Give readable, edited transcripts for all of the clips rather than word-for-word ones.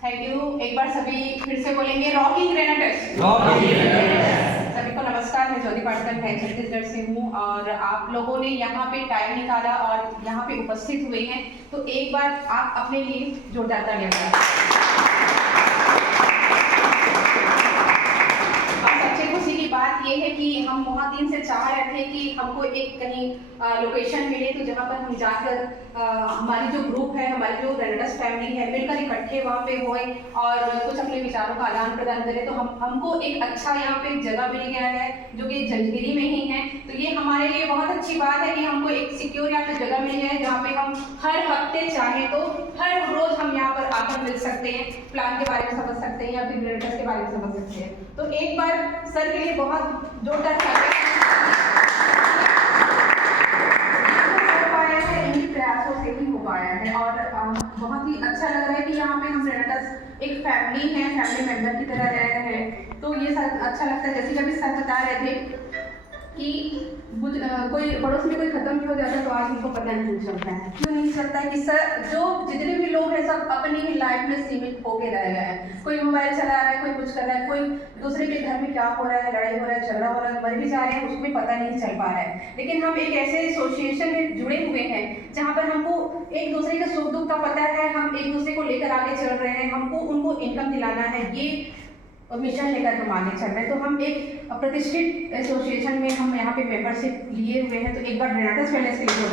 Thank you. एक बार सभी फिर से बोलेंगे रॉकिंग ग्रेनेडर्स। सभी को नमस्कार, मैं ज्योति पाटकर मैं छत्तीसगढ़ से हूँ और आप लोगों ने यहाँ पे टाइम निकाला और यहाँ पे उपस्थित हुए हैं, तो एक बार आप अपने लिए जोरदार तालियां बजाएं। बात ये है कि हम बहुत दिन से चाह रहे थे कि हमको एक कहीं लोकेशन मिले तो जहाँ पर हम जाकर हमारी जो ग्रुप है, हमारी जो ग्रेनेडर्स फैमिली है, मिलकर इकट्ठे वहाँ पे होए और कुछ अपने विचारों का आदान प्रदान करें। तो हमको एक अच्छा यहाँ पे जगह मिल गया है जो कि जंजगिरी में ही है। तो ये हमारे लिए बहुत अच्छी बात है कि हमको एक सिक्योर यहाँ पे जगह मिल गया है जहाँ पे हम हर हफ्ते चाहे तो हर रोज हम यहाँ पर आकर मिल सकते हैं, प्लान के बारे में समझ सकते हैं या फिर ग्रेनेडर्स के बारे में समझ सकते हैं। तो एक बार सर के लिए बहुत जोरदार हो पाया है, इन्हीं प्रयासों से ही हो पाया है और बहुत ही अच्छा लग रहा है कि यहाँ पे हम ग्रेनेडर्स एक फैमिली है, फैमिली मेंबर की तरह रह रहे हैं। तो ये अच्छा लगता है। जैसे जब इस सर बता रहे थे कि कोई पड़ोस में कोई खत्म भी हो जाता है तो आज हमको पता नहीं चलता है। क्यों नहीं चलता है कि सर जो जितने भी लोग हैं सब अपनी ही लाइफ में सीमित होके रह गए हैं। कोई मोबाइल चला रहा है, कोई कुछ कर रहा है, कोई दूसरे के घर में क्या हो रहा है, लड़ाई हो रहा है, झगड़ा हो रहा है, मर भी जा रहे हैं, उसको भी पता नहीं चल पा रहा है। लेकिन हम एक ऐसे एसोसिएशन में जुड़े हुए हैं जहाँ पर हमको एक दूसरे के सुख दुख का पता है, हम एक दूसरे को लेकर आगे चल रहे हैं, हमको उनको इनकम दिलाना है, ये मिशन लेकर हम आगे चल रहे हैं। तो हम एक प्रतिष्ठित एसोसिएशन में हम यहाँ पे मेंबरशिप लिए हुए हैं। तो एक बार ग्रेनेडर्स वेलनेस के लिए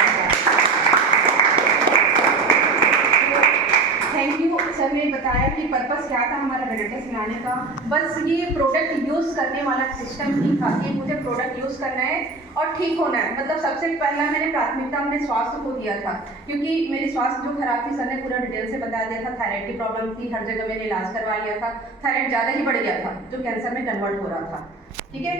थैंक यू। सर ने बताया कि पर्पस क्या था हमारा ग्रेनेडर्स बनाने का। बस ये प्रोडक्ट यूज़ करने वाला सिस्टम ही था कि मुझे प्रोडक्ट यूज़ करना है और ठीक होना है। मतलब सबसे पहला मैंने प्राथमिकता अपने स्वास्थ्य को दिया था, क्योंकि मेरी स्वास्थ्य जो खराब थी, सर ने पूरा डिटेल से बता दिया था। थायराइड की प्रॉब्लम थी, हर जगह मैंने इलाज करवा लिया था, थायराइड ज़्यादा ही बढ़ गया था जो कैंसर में कन्वर्ट हो रहा था। ठीक है,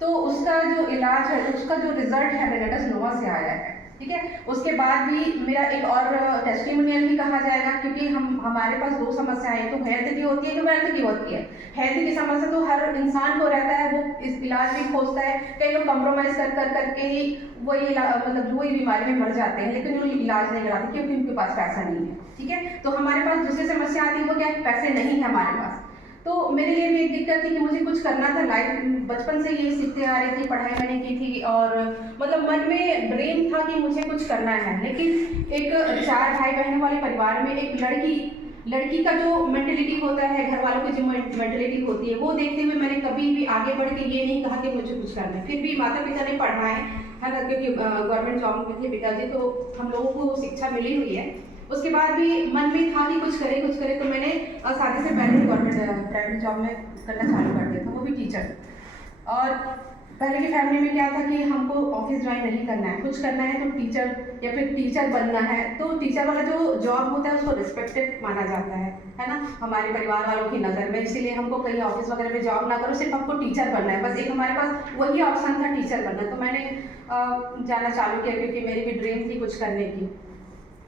तो उसका जो इलाज है, उसका जो रिजल्ट है ग्रेनेडर्स नोवा से आया है। ठीक है, उसके बाद भी मेरा एक और टेस्टिमोनियल भी कहा जाएगा, क्योंकि हमारे पास दो समस्याएं, तो हेल्थ की होती है कि वेल्थ की होती है। हेल्थ की समस्या तो हर इंसान को रहता है, वो इस इलाज भी खोजता है। कई लोग कॉम्प्रोमाइज करके ही वही मतलब वही बीमारी में मर जाते हैं, लेकिन वो इलाज नहीं कराते क्योंकि उनके पास पैसा नहीं है। ठीक है, तो हमारे पास दूसरी समस्या आती है, वो क्या, पैसे नहीं है हमारे पास। तो मेरे लिए भी एक दिक्कत थी कि मुझे कुछ करना था। लाइफ बचपन से यही सीखते आ रही थी, पढ़ाई मैंने की थी और मतलब मन में ड्रीम था कि मुझे कुछ करना है। लेकिन एक 4 भाई बहनों वाले परिवार में एक लड़की का जो मेंटेलिटी होता है, घर वालों की जो मेंटेलिटी होती है, वो देखते हुए मैंने कभी भी आगे बढ़ के ये नहीं कहा कि मुझे कुछ करना है। फिर भी माता पिता ने पढ़ाए है ना, क्योंकि गवर्नमेंट जॉब में थे पिताजी, तो हम लोगों को शिक्षा मिली हुई है। उसके बाद भी मन में था कि कुछ करे, तो मैंने शादी से पहले ही गवर्नमेंट प्राइवेट जॉब में करना चालू कर दिया था, वो भी टीचर। और पहले की फैमिली में क्या था कि हमको ऑफिस ज्वाइन नहीं करना है, कुछ करना है तो टीचर या फिर टीचर बनना है। तो टीचर वाला जो जॉब होता है उसको रिस्पेक्टेड माना जाता है ना, हमारे परिवार वालों की नज़र में। इसीलिए हमको कहीं ऑफिस वगैरह में जॉब ना करो, सिर्फ हमको टीचर बनना है, बस एक हमारे पास वही ऑप्शन था, टीचर बनना। तो मैंने जाना चालू किया क्योंकि मेरी भी ड्रीम थी कुछ करने की।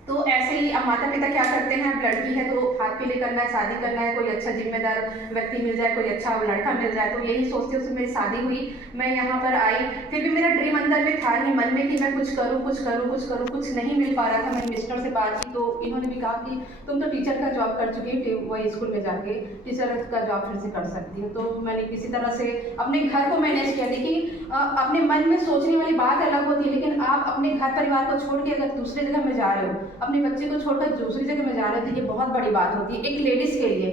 तो ऐसे ही अब माता पिता क्या करते हैं, अब लड़की है तो हाथ पीले करना है, शादी करना है, कोई अच्छा जिम्मेदार व्यक्ति मिल जाए, कोई अच्छा लड़का मिल जाए, तो यही सोचते हुए मेरी शादी हुई। मैं यहाँ पर आई, फिर भी मेरा ड्रीम अंदर में था ही मन में कि मैं कुछ करूँ, कुछ नहीं मिल पा रहा था। मैंने मिस्टर से बात की तो इन्होंने भी कहा कि तुम तो टीचर का जॉब कर चुकी है, वही स्कूल में जाके टीचर का जॉब फिर से कर सकती हो। तो मैंने किसी तरह से अपने घर को मैनेज किया। देखिए अपने मन में सोचने वाली बात अलग होती है, लेकिन आप अपने घर परिवार को छोड़ के अगर दूसरे जगह में जा रहे हो, अपने बच्चे को छोड़कर दूसरी जगह में जा रहे थे, ये बहुत बड़ी बात होती है एक लेडीज के लिए।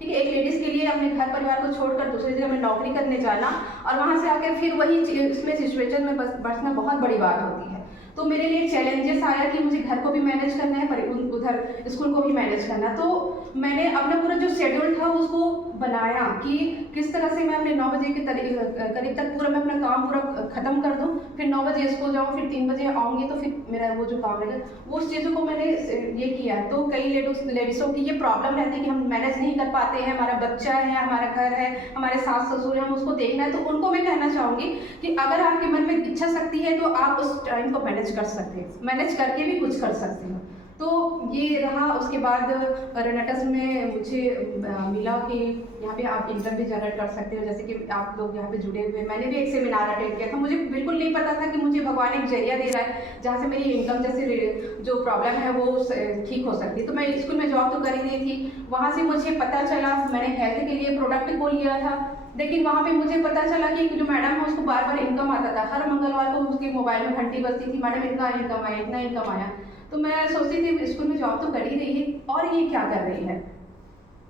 ठीक है, एक लेडीज के लिए अपने घर परिवार को छोड़कर दूसरी जगह में नौकरी करने जाना और वहां से आकर फिर वही इसमें सिचुएशन में बसना बहुत बड़ी बात होती है। तो मेरे लिए चैलेंजेस आया कि मुझे घर को भी मैनेज करना है, पर उधर स्कूल को भी मैनेज करना। तो मैंने अपना पूरा जो शेड्यूल था उसको बनाया कि किस तरह से मैं अपने 9 बजे के करीब तक पूरा मैं अपना काम पूरा खत्म कर दूं, फिर 9 बजे स्कूल जाऊं, फिर 3 बजे आऊँगी, तो फिर मेरा वो जो काम रहेगा वो उस चीज़ों को मैंने ये किया है। तो कई लेडीज़ों की ये प्रॉब्लम रहती है कि हम मैनेज नहीं कर पाते हैं, हमारा बच्चा है, हमारा घर है, हमारे सास ससुर है, हम उसको देखना है। तो उनको मैं कहना चाहूँगी कि अगर आपके मन में इच्छा शक्ति है तो आप उस टाइम को मैनेज कर सकते हैं, मैनेज करके भी कुछ कर सकते हो। तो ये रहा। उसके बाद रेनेटस में मुझे मिला कि यहाँ पे आप इनकम भी जनरेट कर सकते हो, जैसे कि आप लोग यहाँ पे जुड़े हुए। मैंने भी एक सेमिनार अटेंड किया था, मुझे बिल्कुल नहीं पता था कि मुझे भगवान एक जरिया दे रहा है जहाँ से मेरी इनकम जैसे जो प्रॉब्लम है वो ठीक हो सकती है। तो मैं स्कूल में जॉब तो कर ही रही थी, वहाँ से मुझे पता चला, मैंने हेल्थ के लिए प्रोडक्ट खोल लिया था, लेकिन वहाँ पे मुझे पता चला कि जो मैडम है उसको बार बार इनकम आता था, हर मंगलवार को उसके मोबाइल में घंटी बजती थी, मैडम इतना इनकम आया, इतना इनकम आया। तो मैं सोचती थी स्कूल में जॉब तो कर ही रही है और ये क्या कर रही है।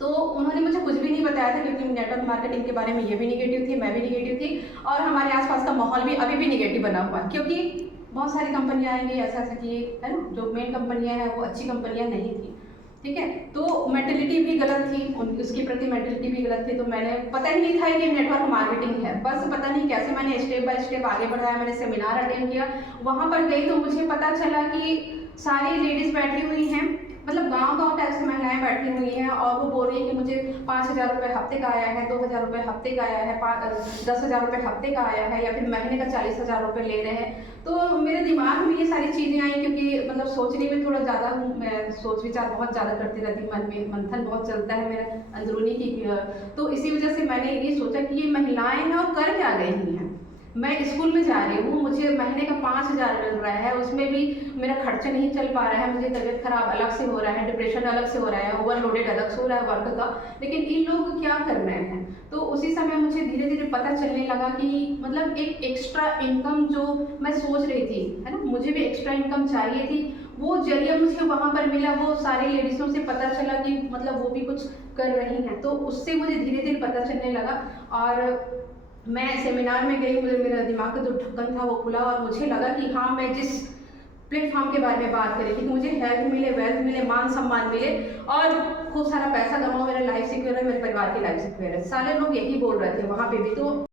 तो उन्होंने मुझे कुछ भी नहीं बताया था, क्योंकि नेटवर्क मार्केटिंग के बारे में ये भी निगेटिव थी, मैं भी निगेटिव थी, और हमारे आसपास का माहौल भी अभी भी निगेटिव बना हुआ है, क्योंकि बहुत सारी कंपनियां आएंगी ऐसा ऐसा कि है ना, जो मेन कंपनियां हैं वो अच्छी कंपनियां नहीं थी, ठीक है। तो मेंटेलिटी भी गलत थी, उसके प्रति मेंटेलिटी भी गलत थी। तो मैंने पता ही नहीं था ये नेटवर्क मार्केटिंग है, बस पता नहीं कैसे मैंने स्टेप बाय स्टेप आगे बढ़ाया। मैंने सेमिनार अटेंड किया, वहाँ पर गई तो मुझे पता चला कि सारी लेडीज़ बैठी हुई हैं, मतलब गांव टाइप से महिलाएं बैठी हुई हैं, और वो बोल रही है कि मुझे 5,000 रुपये हफ्ते का आया है, 2,000 रुपये हफ्ते का आया है, 10,000 रुपये हफ्ते का आया है, या फिर महीने का 40,000 रुपये ले रहे हैं। तो मेरे दिमाग में ये सारी चीज़ें आई, क्योंकि मतलब सोचने में थोड़ा ज़्यादा हूँ मैं, सोच विचार बहुत ज़्यादा करती रहती हूँ, मन में मंथन बहुत चलता है मेरा अंदरूनी की। तो इसी वजह से मैंने ये सोचा कि ये महिलाएं हैं और कर क्या रही हैं। मैं स्कूल में जा रही हूँ, मुझे महीने का 5,000 मिल रहा है, उसमें भी मेरा खर्चा नहीं चल पा रहा है, मुझे तबीयत खराब अलग से हो रहा है, डिप्रेशन अलग से हो रहा है, ओवरलोडेड अलग से हो रहा है वर्क का, लेकिन इन लोग क्या कर रहे हैं। तो उसी समय मुझे धीरे धीरे पता चलने लगा कि मतलब एक एक्स्ट्रा इनकम जो मैं सोच रही थी, है ना, मुझे भी एक्स्ट्रा इनकम चाहिए थी, वो जरिया मुझे वहाँ पर मिला। वो सारी लेडीज़ों से पता चला कि मतलब वो भी कुछ कर रही हैं, तो उससे मुझे धीरे धीरे पता चलने लगा। और मैं सेमिनार में गई, मुझे मेरा दिमाग का जो ढक्कन था वो खुला, और मुझे लगा कि हाँ, मैं जिस प्लेटफॉर्म के बारे में बात करी थी कि मुझे हेल्थ मिले, वेल्थ मिले, मान सम्मान मिले, और खूब सारा पैसा कमाओ, मेरा लाइफ सिक्योर है, मेरे परिवार की लाइफ सिक्योर है, सारे लोग यही बोल रहे थे वहाँ पे भी। तो